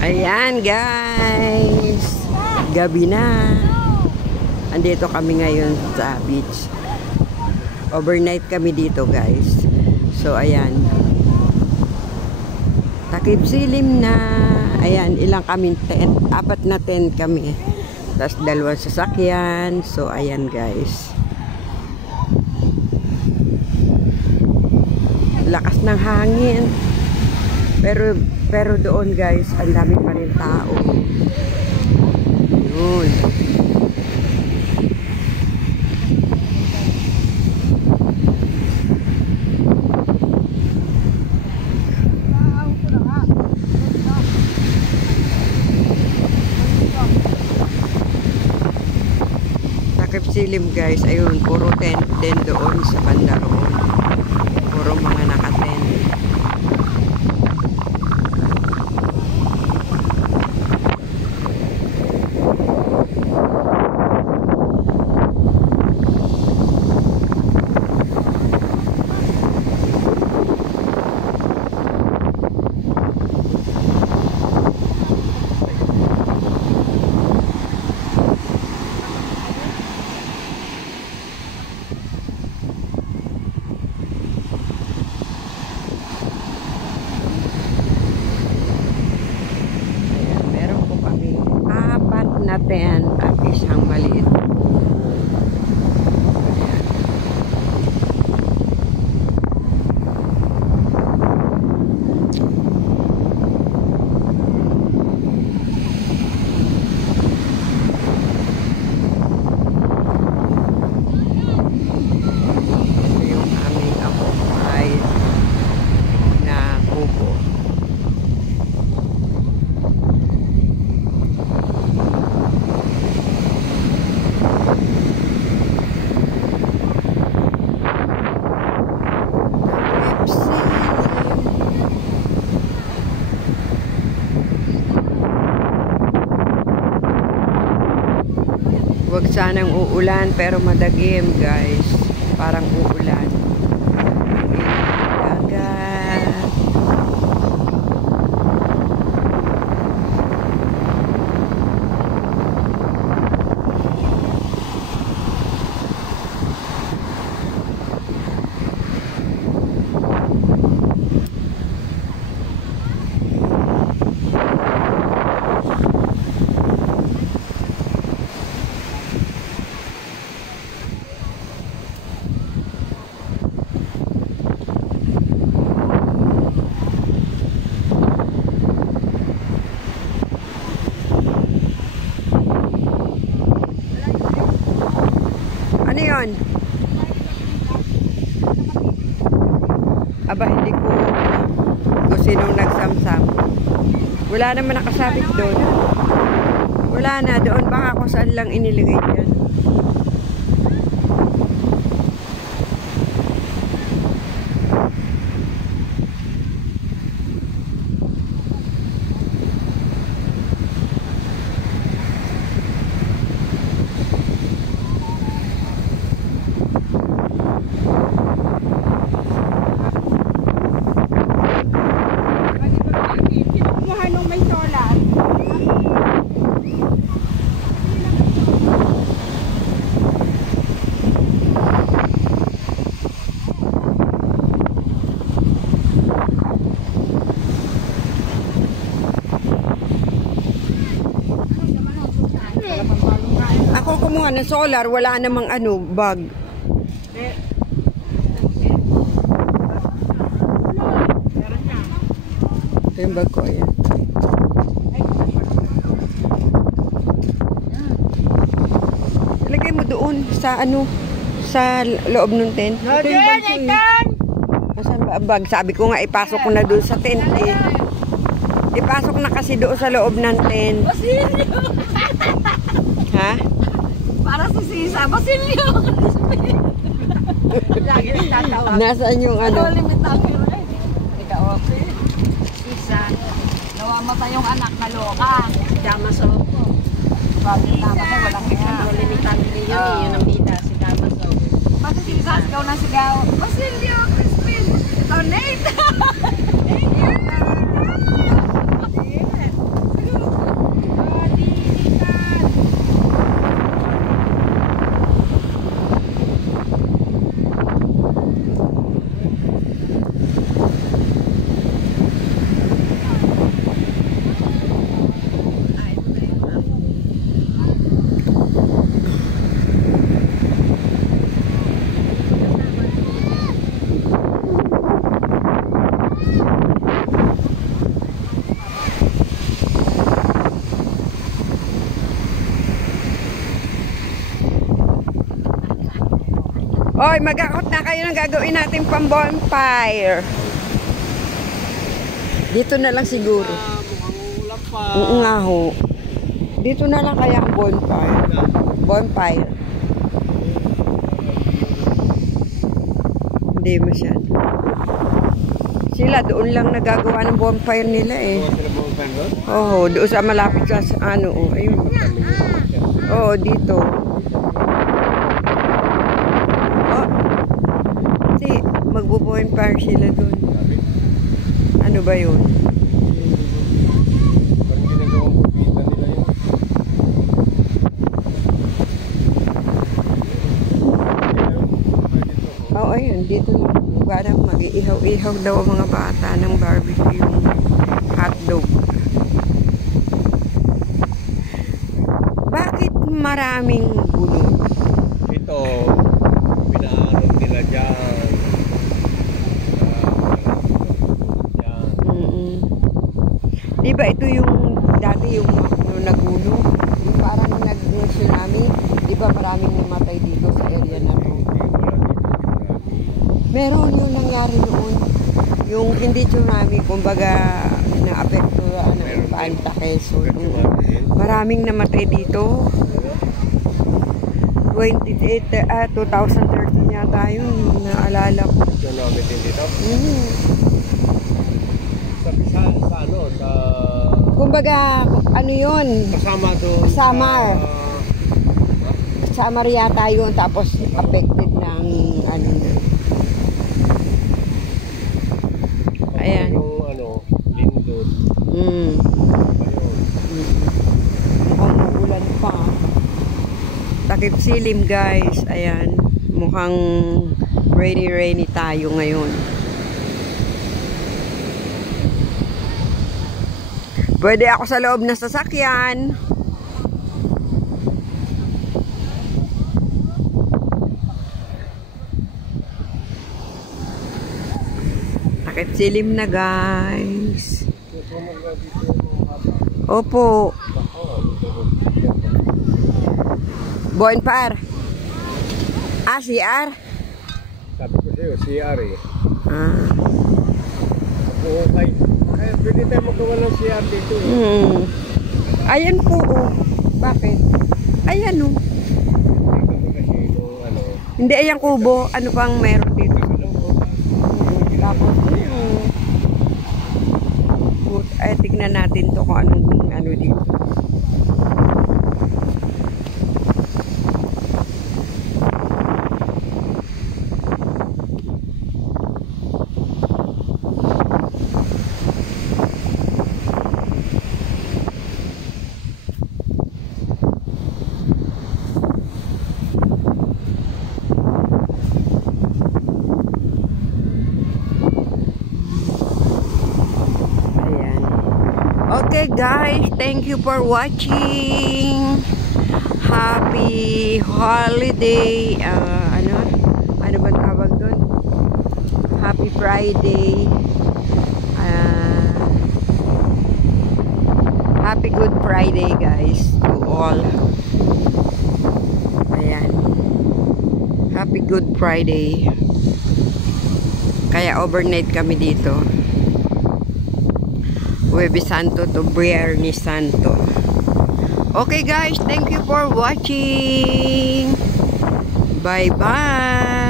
Ayan guys, gabi na. Andito kami ngayon sa beach. Overnight kami dito guys. So ayan, takip silim na. Ayan, ilang kami tent, 4 na tent kami. Tapos 2 sasakyan. So ayan guys, lakas ng hangin. Pero doon guys, ang dami pa rin tao. Yun. Takip silim guys. Ayun, puro tent din doon sa banda roon. Puro mga nakatent. Natin at isang maliit. Yung aming akupay na kubo. Huwag sanang uulan pero madagim guys. Parang uulan. Dagat. Ano yun? Aba, hindi ko kung sinong nagsamsam. Wala naman nakasabit doon. Wala na, doon baka kung saan lang iniligay yan. Ako kumuha ng solar, wala namang ano, bag. Ito yung bag ko, ayan. Ilagay mo doon sa ano, sa loob ng tent. Ito yung bag ko, eh. Nasaan ba ang bag? Sabi ko nga, ipasok ko na doon sa tent, eh. Ipasok na kasi doon sa loob ng tent. Ha? Para sa sisa, Basilio! Lagi nagtatawa. Nasaan yung ano? Limitado rin. Ikaw, okay. Sisa. Nawamata yung anak na loka. Damaso. Bagay namatay, walang kaya. Limitado din yun, yun ang bida, si Damaso. Basta sisa, sigaw na sigaw. Basilio, Crispin! Ito, Nate! Oy, mag-akot na kayo ng gagawin natin pang bonfire. Dito na lang siguro. Mukhang ulam pa. Oo nga ho. Dito na lang kaya ang bonfire. Bonfire. Hindi masyado. Sila doon lang nagagawa ng bonfire nila eh. Oo, doon sa malapit sa ano. Oh, ayun. Oo, dito. Oh. Hindi, magbo-bonfire sila doon. Ano ba yun? Oo, ayun. Dito lang. Parang mag-iihaw-ihaw daw ang mga bata ng barbecue. Hotdog. Bakit maraming bunot? Ito, pinaaron nila dyan. Diba ito yung dati yung nagulo? Yung parang nag-tsunami. Diba maraming namatay dito sa area na to? Meron yung nangyari noon. Yung hindi tsunami, kumbaga na-apekto ng Panta, Quezon. Maraming namatay dito. 2013 yata yun, naalala ko. Tsunami din dito? Sa ano? Kumbaga, ano yun? Kasama doon. Samar yata yun, tapos affected ng ano na. Ayan. Yung ano, Lindon. Mukhang ulan pa. Takip silim guys. Ayan. Mukhang rainy tayo ngayon. Pwede ako sa loob ng sasakyan. Takip silim na guys. Opo. Bonfire. CR? Sabi ko sa'yo, CR eh. Oo, kaya pwede tayo magawa ng CR dito eh. Ayan po oh. Bakit? Ayan oh. Hindi, ayan kubo. Ano pang meron dito sa kubo? Tapos, ay, tignan natin to kung anong ano dito. Okay guys, thank you for watching. Happy holiday. Ano ba tawag doon? Happy Friday. Happy Good Friday guys to all. Ayan. Happy Good Friday. Kaya overnight kami dito. Huwebes Santo to Biyernes Santo. Okay guys, thank you for watching. Bye bye.